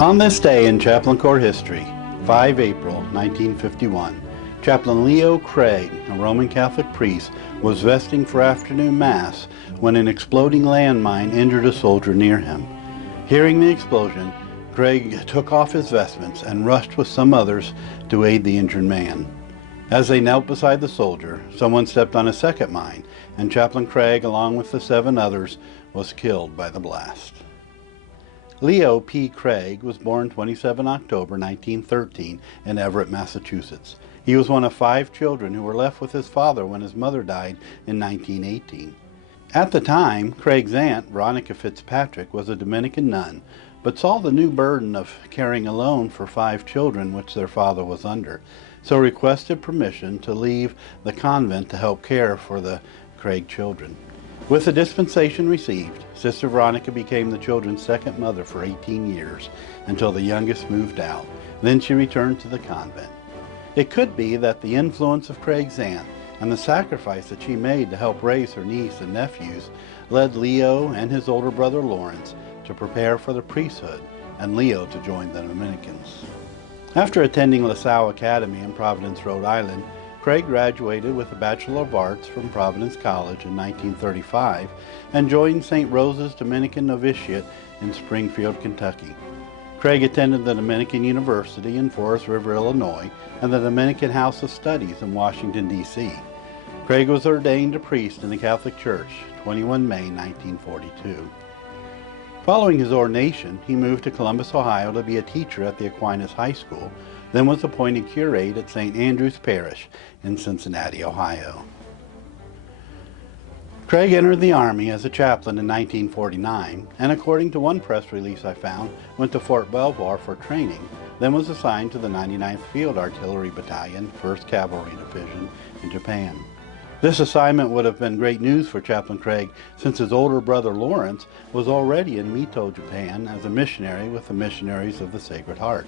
On this day in Chaplain Corps history, 5 April 1951, Chaplain Leo Craig, a Roman Catholic priest, was vesting for afternoon Mass when an exploding landmine injured a soldier near him. Hearing the explosion, Craig took off his vestments and rushed with some others to aid the injured man. As they knelt beside the soldier, someone stepped on a second mine, and Chaplain Craig, along with the 7 others, was killed by the blast. Leo P. Craig was born 27 October 1913 in Everett, Massachusetts. He was one of 5 children who were left with his father when his mother died in 1918. At the time, Craig's aunt, Veronica Fitzpatrick, was a Dominican nun, but saw the new burden of caring alone for 5 children which their father was under, so requested permission to leave the convent to help care for the Craig children. With the dispensation received, Sister Veronica became the children's second mother for 18 years, until the youngest moved out. Then she returned to the convent. It could be that the influence of Craig's aunt and the sacrifice that she made to help raise her niece and nephews led Leo and his older brother Lawrence to prepare for the priesthood, and Leo to join the Dominicans. After attending LaSalle Academy in Providence, Rhode Island, Craig graduated with a Bachelor of Arts from Providence College in 1935 and joined St. Rose's Dominican Novitiate in Springfield, Kentucky. Craig attended the Dominican University in Forest River, Illinois, and the Dominican House of Studies in Washington, D.C. Craig was ordained a priest in the Catholic Church 21 May 1942. Following his ordination, he moved to Columbus, Ohio to be a teacher at the Aquinas High School, then was appointed curate at St. Andrew's Parish in Cincinnati, Ohio. Craig entered the Army as a chaplain in 1949, and according to one press release I found, went to Fort Belvoir for training, then was assigned to the 99th Field Artillery Battalion, 1st Cavalry Division, in Japan. This assignment would have been great news for Chaplain Craig, since his older brother Lawrence was already in Mito, Japan as a missionary with the Missionaries of the Sacred Heart.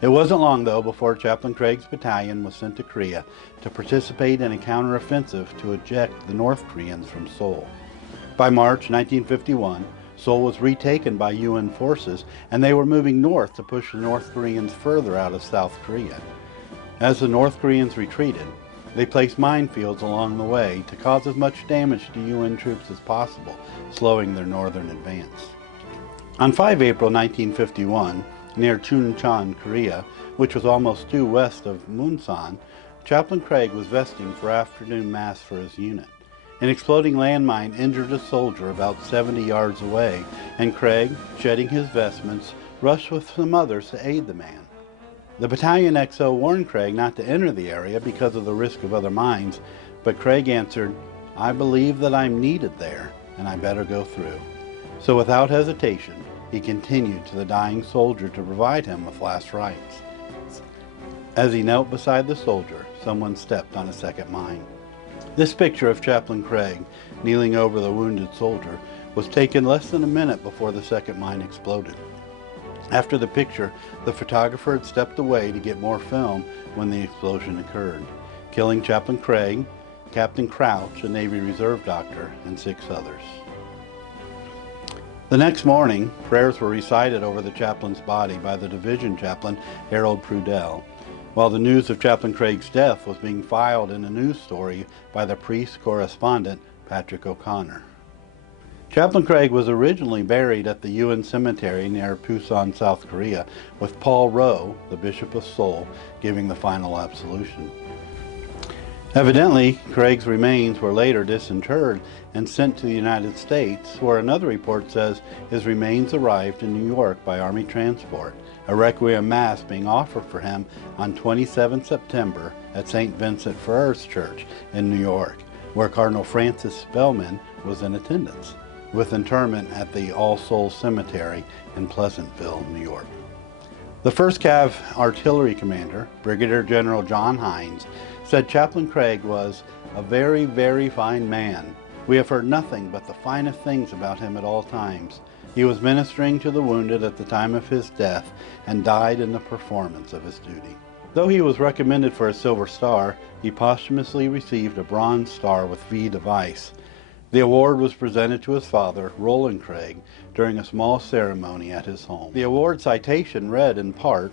It wasn't long, though, before Chaplain Craig's battalion was sent to Korea to participate in a counteroffensive to eject the North Koreans from Seoul. By March 1951, Seoul was retaken by UN forces, and they were moving north to push the North Koreans further out of South Korea. As the North Koreans retreated, they placed minefields along the way to cause as much damage to UN troops as possible, slowing their northern advance. On 5 April 1951, near Chuncheon, Korea, which was almost due west of Munsan, Chaplain Craig was vesting for afternoon Mass for his unit. An exploding landmine injured a soldier about 70 yards away, and Craig, shedding his vestments, rushed with some others to aid the man. The battalion XO warned Craig not to enter the area because of the risk of other mines, but Craig answered, "I believe that I'm needed there, and I better go through." So without hesitation, he continued to the dying soldier to provide him with last rites. As he knelt beside the soldier, someone stepped on a second mine. This picture of Chaplain Craig kneeling over the wounded soldier was taken less than a minute before the second mine exploded. After the picture, the photographer had stepped away to get more film when the explosion occurred, killing Chaplain Craig, Captain Crouch, a Navy Reserve doctor, and 6 others. The next morning, prayers were recited over the chaplain's body by the division chaplain, Harold Prudell, while the news of Chaplain Craig's death was being filed in a news story by the priest correspondent, Patrick O'Connor. Chaplain Craig was originally buried at the UN cemetery near Pusan, South Korea, with Paul Rowe, the Bishop of Seoul, giving the final absolution. Evidently, Craig's remains were later disinterred and sent to the United States, where another report says his remains arrived in New York by Army transport, a Requiem Mass being offered for him on 27 September at St. Vincent Ferrer's Church in New York, where Cardinal Francis Spellman was in attendance, with interment at the All Souls Cemetery in Pleasantville, New York. The 1st Cav Artillery Commander, Brigadier General John Hines, said Chaplain Craig was a very, very fine man. We have heard nothing but the finest things about him at all times. He was ministering to the wounded at the time of his death and died in the performance of his duty. Though he was recommended for a Silver Star, he posthumously received a Bronze Star with V device. The award was presented to his father, Roland Craig, during a small ceremony at his home. The award citation read in part,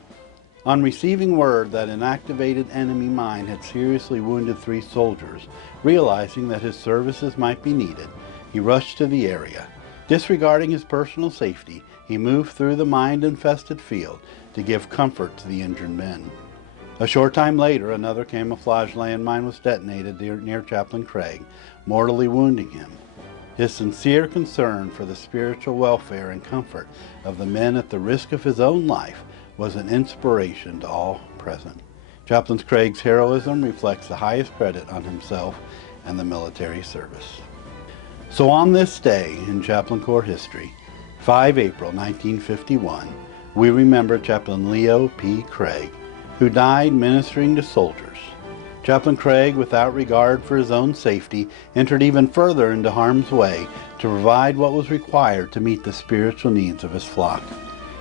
"On receiving word that an activated enemy mine had seriously wounded 3 soldiers, realizing that his services might be needed, he rushed to the area. Disregarding his personal safety, he moved through the mine-infested field to give comfort to the injured men." A short time later, another camouflage landmine was detonated near Chaplain Craig, mortally wounding him. His sincere concern for the spiritual welfare and comfort of the men at the risk of his own life was an inspiration to all present. Chaplain Craig's heroism reflects the highest credit on himself and the military service. So on this day in Chaplain Corps history, 5 April 1951, we remember Chaplain Leo P. Craig, who died ministering to soldiers. Chaplain Craig, without regard for his own safety, entered even further into harm's way to provide what was required to meet the spiritual needs of his flock.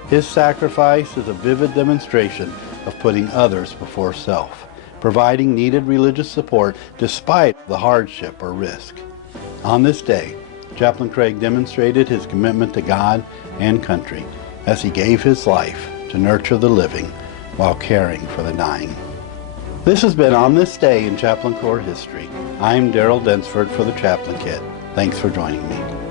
His sacrifice is a vivid demonstration of putting others before self, providing needed religious support despite the hardship or risk. On this day, Chaplain Craig demonstrated his commitment to God and country as he gave his life to nurture the living while caring for the dying. This has been On This Day in Chaplain Corps History. I'm Darrell Densford for the Chaplain Kit. Thanks for joining me.